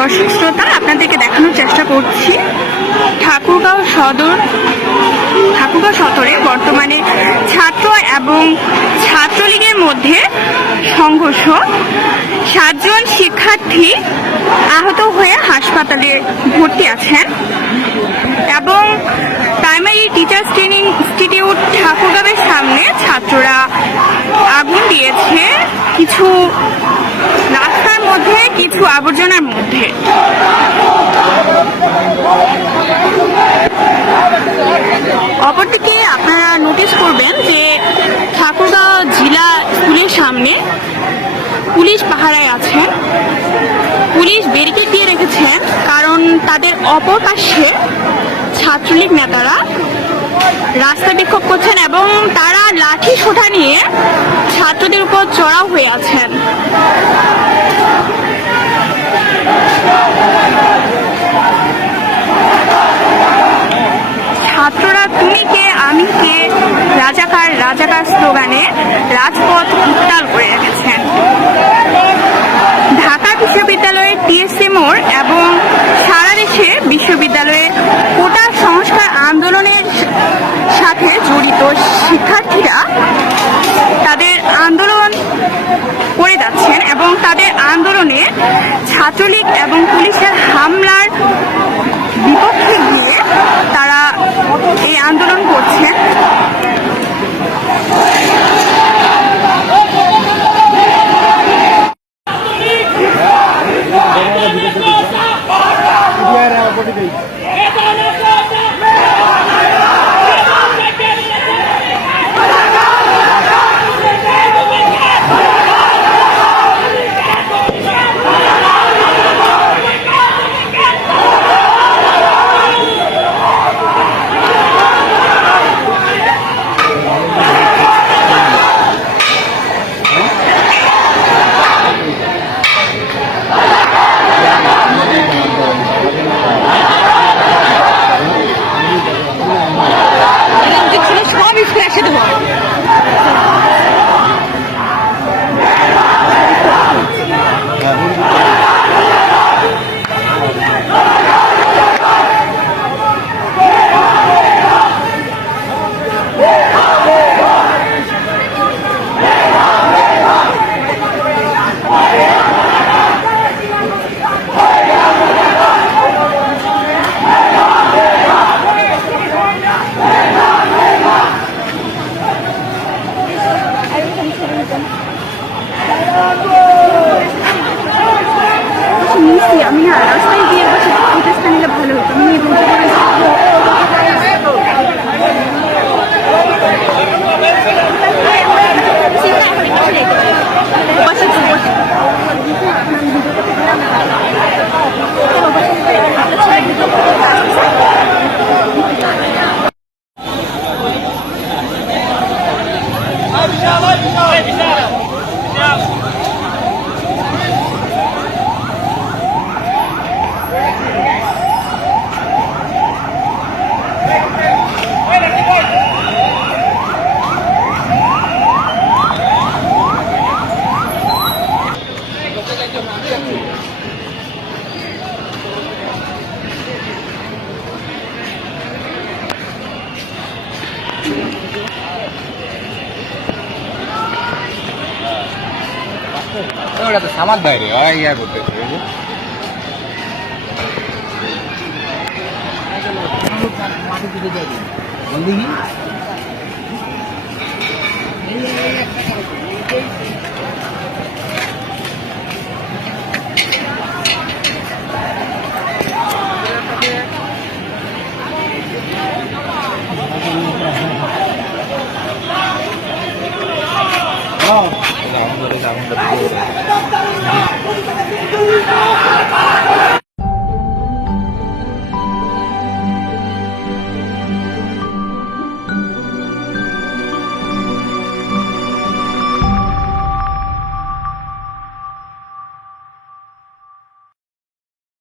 দর্শক শ্রোতা, আপনাদেরকে দেখানোর চেষ্টা করছি ঠাকুরগাঁও সদরে বর্তমানে ছাত্র এবং ছাত্রলীগের মধ্যে সংঘর্ষ। 7 জন শিক্ষার্থী আহত হয়ে হাসপাতালে ভর্তি আছেন এবং প্রাইমারি টিচার্স ট্রেনিং ইনস্টিটিউট ঠাকুরগাঁওয়ের সামনে ছাত্ররা আগুন দিয়েছে কিছু রাস্তার মধ্যে, কিছু আবর্জনার মধ্যে। অপরদিকে আপনারা নোটিশ করবেন যে ঠাকুরগাঁও জেলা স্কুলের সামনে পুলিশ পাহারায় আছেন। পুলিশ ব্যারিকেড দিয়ে রেখেছেন কারণ তাদের অপর পাশে ছাত্রলীগ নেতারা রাস্তা বিক্ষোভ করছেন এবং তারা লাঠি সোঁটা নিয়ে ছাত্রদের উপর চড়াও হয়ে আছেন। ছাত্ররা তুমি কে আমি কে, রাজাকার রাজাকার স্লোগানে রাজপথ উত্তাল করে রেখেছেন। ঢাকা বিশ্ববিদ্যালয়ের টিএসসি মোড় এবং সারা দেশে বিশ্ববিদ্যালয়ে কোটা সংস্কার আন্দোলনের সাথে জড়িত শিক্ষার্থীরা তাদের আন্দোলন করে যাচ্ছেন এবং তাদের আন্দোলনে ছাত্রলীগ এবং পুলিশের হামলার বিপক্ষে গিয়ে তারা এই আন্দোলন করছেন। আমি না রাস্তায় গিয়ে বসে প্রোটেস্টটা নিলে ভালো হতো। আমি ওটা তো সামার বাইরে ইয়া করতেছে Oh.